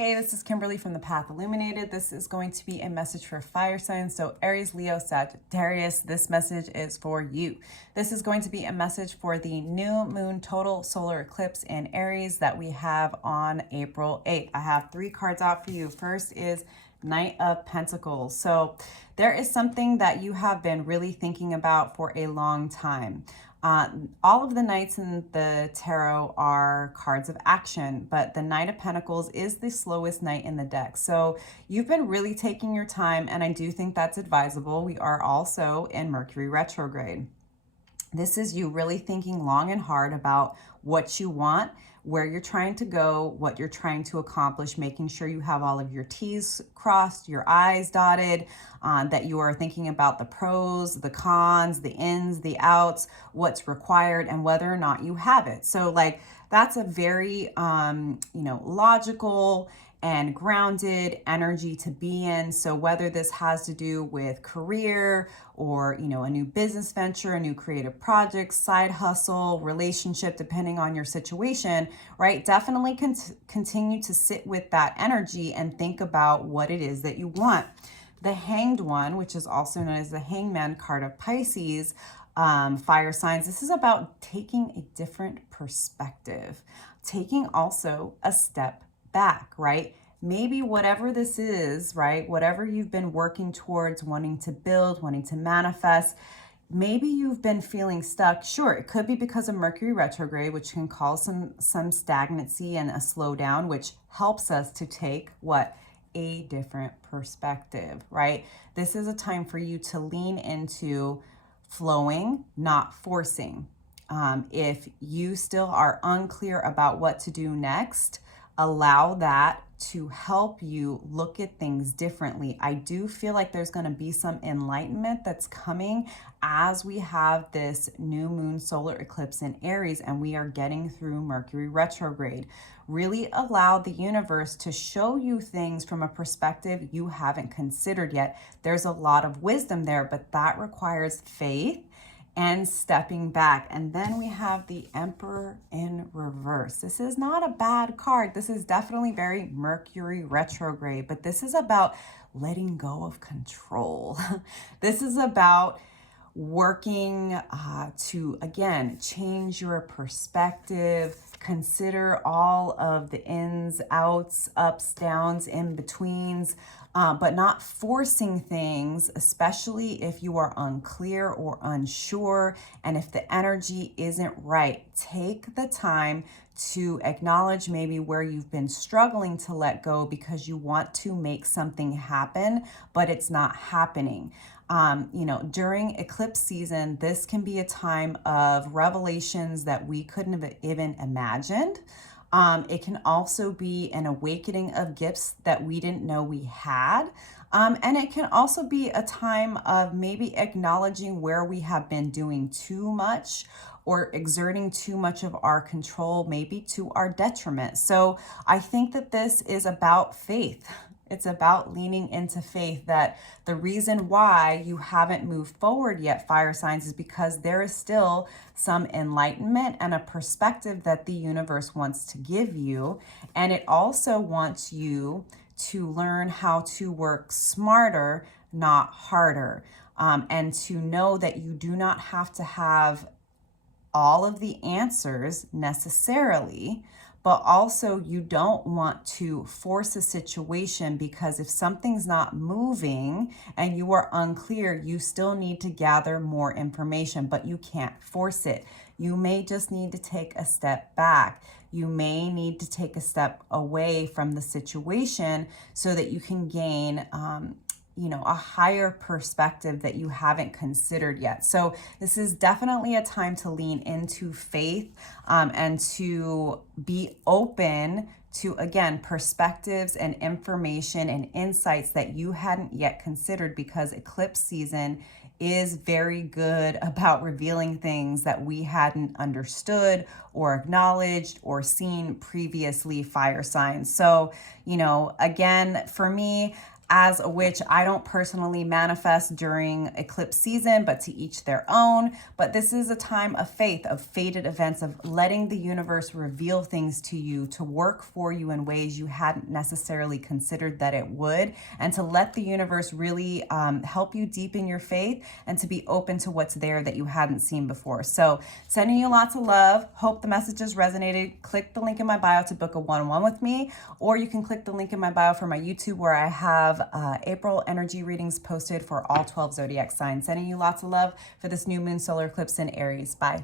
Hey, this is Kimberly from the Path Illuminated. This is going to be a message for fire signs. So Aries, Leo, Sagittarius, this message is for you. This is going to be a message for the new moon total solar eclipse in Aries that we have on April 8th. I have 3 cards out for you. First is Knight of Pentacles. So there is something that you have been really thinking about for a long time. All of the knights in the tarot are cards of action, but the Knight of Pentacles is the slowest knight in the deck. So you've been really taking your time, and I do think that's advisable. We are also in Mercury retrograde. This is you really thinking long and hard about what you want, where you're trying to go, what you're trying to accomplish, making sure you have all of your T's crossed, your I's dotted, that you are thinking about the pros, the cons, the ins, the outs, what's required, and whether or not you have it. So like that's a very, logical and grounded energy to be in. So whether this has to do with career or, a new business venture, a new creative project, side hustle, relationship, depending on your situation, right? Definitely continue to sit with that energy and think about what it is that you want. The Hanged One, which is also known as the Hangman card of Pisces, fire signs. This is about taking a different perspective, taking also a step back, right? Maybe whatever this is, right? Whatever you've been working towards, wanting to build, wanting to manifest, maybe you've been feeling stuck. Sure, it could be because of Mercury retrograde, which can cause some stagnancy and a slowdown, which helps us to take a different perspective, right? This is a time for you to lean into flowing, not forcing. If you still are unclear about what to do next, allow that to help you look at things differently. I do feel like there's going to be some enlightenment that's coming as we have this new moon solar eclipse in Aries and we are getting through Mercury retrograde. Really allow the universe to show you things from a perspective you haven't considered yet. There's a lot of wisdom there, but that requires faith and stepping back. And then we have the Emperor in reverse. This is not a bad card. This is definitely very Mercury retrograde, but this is about letting go of control. This is about working to, again, change your perspective, consider all of the ins, outs, ups, downs, in-betweens, but not forcing things, especially if you are unclear or unsure, and if the energy isn't right. Take the time to acknowledge maybe where you've been struggling to let go because you want to make something happen, but it's not happening. During eclipse season, this can be a time of revelations that we couldn't have even imagined. It can also be an awakening of gifts that we didn't know we had. And it can also be a time of maybe acknowledging where we have been doing too much or exerting too much of our control, maybe to our detriment. So I think that this is about faith. It's about leaning into faith that the reason why you haven't moved forward yet, fire signs, is because there is still some enlightenment and a perspective that the universe wants to give you. And it also wants you to learn how to work smarter, not harder. And to know that you do not have to have all of the answers necessarily, but also you don't want to force a situation, because if something's not moving and you are unclear, you still need to gather more information, but you can't force it. You may just need to take a step back. You may need to take a step away from the situation so that you can gain a higher perspective that you haven't considered yet. So this is definitely a time to lean into faith and to be open to, again, perspectives and information and insights that you hadn't yet considered, because eclipse season is very good about revealing things that we hadn't understood or acknowledged or seen previously, fire signs. So, again, for me, As a witch, I don't personally manifest during eclipse season, but to each their own. But this is a time of faith, of fated events, of letting the universe reveal things to you, to work for you in ways you hadn't necessarily considered that it would, and to let the universe really help you deepen your faith and to be open to what's there that you hadn't seen before. So sending you lots of love. Hope the messages resonated. Click the link in my bio to book a one-on-one with me, or you can click the link in my bio for my YouTube, where I have April energy readings posted for all 12 zodiac signs. Sending you lots of love for this new moon solar eclipse in Aries. Bye.